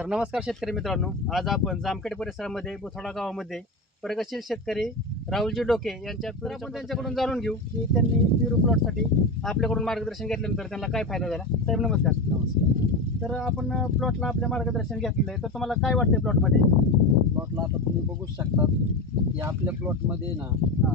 तर नमस्कार शेतकरी मित्रांनो आज आपण जामखेड परिसरामध्ये बुथाडा गावामध्ये प्रगतशील शेतकरी राहुलजी डोके यांच्या तर आपण त्यांच्याकडून जाणून घेऊ की त्यांनी पेरू प्लॉटसाठी आपल्याकडून मार्गदर्शन घेतल्यानंतर त्यांना काय फायदा झाला. साहेब नमस्कार. नमस्कार. तर आपण प्लॉटला आपल्या मार्गदर्शन घेतलेलं आहे तर तुम्हाला काय वाटतंय प्लॉटमध्ये प्लॉटला आता तुम्ही बघू शकतात की आपल्या प्लॉटमध्ये ना.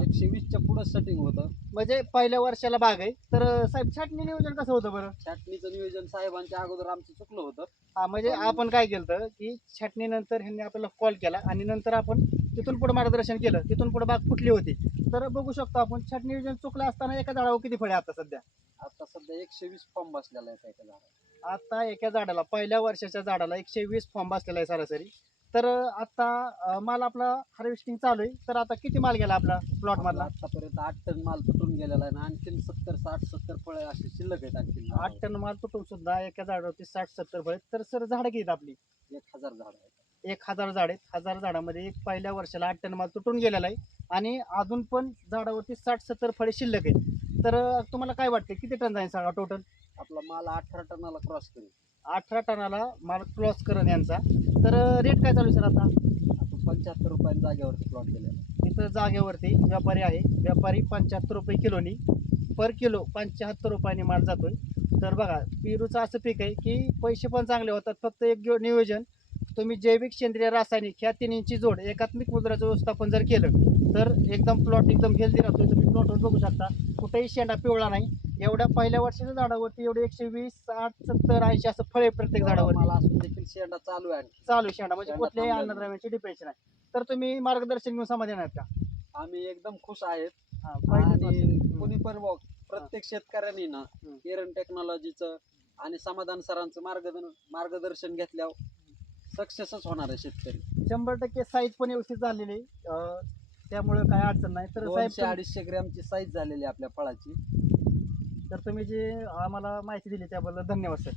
एकशे वीसच्या पुढं सेटिंग होतं. म्हणजे पहिल्या वर्षाला बाग आहे. तर साहेब छाटणी नियोजन कसं होतं बरं? छाटणीचं नियोजन साहेबांच्या अगोदर आमचं चुकलं होतं. हा म्हणजे आपण काय केलं की छाटणीनंतर ह्यांनी आपल्याला कॉल केला आणि नंतर आपण तिथून पुढे मार्गदर्शन केलं. तिथून पुढे बाग फुटली होती. तर बघू शकतो आपण छाटणी नियोजन चुकलं असताना एका झाडावर किती फळे आता सध्या? आता सध्या एकशे वीस फॉर्म बसलेला आहे एका झाडाला आता एका झाडाला पहिल्या वर्षाच्या झाडाला एकशे वीस फॉर्म बसलेला आहे सरासरी. तर आता माल आपला हार्वेस्टिंग चालू आहे. तर आता किती माल गेला आपला प्लॉट मधला? आतापर्यंत आठ टन माल तुटून गेलेला आहे आणि आणखीन सत्तर साठ सत्तर फळे असे शिल्लक आहेत आणखीन. आठ टन माल तुटून सुद्धा एका झाडावरती साठ सत्तर फळे. तर सर झाडं आहेत आपली? एक हजार झाड आहेत. एक हजार झाड आहेत. हजार झाडामध्ये एक पहिल्या वर्षाला आठ टन माल तुटून गेलेला आहे. आणि अजून पण झाडावरती साठ सत्तर फळे शिल्लक आहेत. तर तुम्हाला काय वाटते किती टन जाईल सगळा टोटल आपला माल अठरा टनाला क्रॉस करेल अठरा टनाला माल क्रॉस करण यांचा. तर रेट काय चालू सर आता? आपण पंच्याहत्तर रुपयांच्या जागेवरती प्लॉट आहे. इथं जागेवरती व्यापारी आहे. व्यापारी पंच्याहत्तर रुपये किलोनी पर किलो पंच्याहत्तर रुपयाने माल जातोय. तर बघा पेरूचं असं पीक आहे की पैसे पण चांगले होतात. फक्त एक नियोजन तुम्ही जैविक सेंद्रिय रासायनिक ह्या तिन्हीची जोड एकात्मिक मुद्राचं व्यवस्थापन जर केलं तर एकदम प्लॉट एकदम हेल्दी राहतोय. तुम्ही प्लॉटवर बघू शकता. कुठेही शेंडा पिवळा नाही. एवढ्या पहिल्या वर्षाच्या झाडावरती एवढे एकशे वीस साठ सत्तर ऐंशी असं फळे प्रत्येक झाडावरती. माल असून देखील शेंडा चालू आहे. चालू शेंडा. म्हणजे कुठल्याही अन्नद्रव्याची डिपेंशन आहे तर तुम्ही मार्गदर्शन घेऊन समाधान आहेत का? आम्ही एकदम खुश आहेत. हा, कुणी पण बघ प्रत्येक शेतकऱ्यांनी ना. केरन टेक्नॉलॉजीचं आणि समाधान सरांचं मार्गदर्शन मार्गदर्शन घेतल्यावर सक्सेसच होणार आहे शेतकरी. शंभर टक्के साईज पण व्यवस्थित झालेली आहे. अं, त्यामुळे काय अडचण नाही. तर साहेब दोनशे अडीचशे ग्रॅमची साईज झालेली आहे आपल्या फळाची. तर तुम्ही जे आम्हाला माहिती दिली त्याबद्दल धन्यवाद सर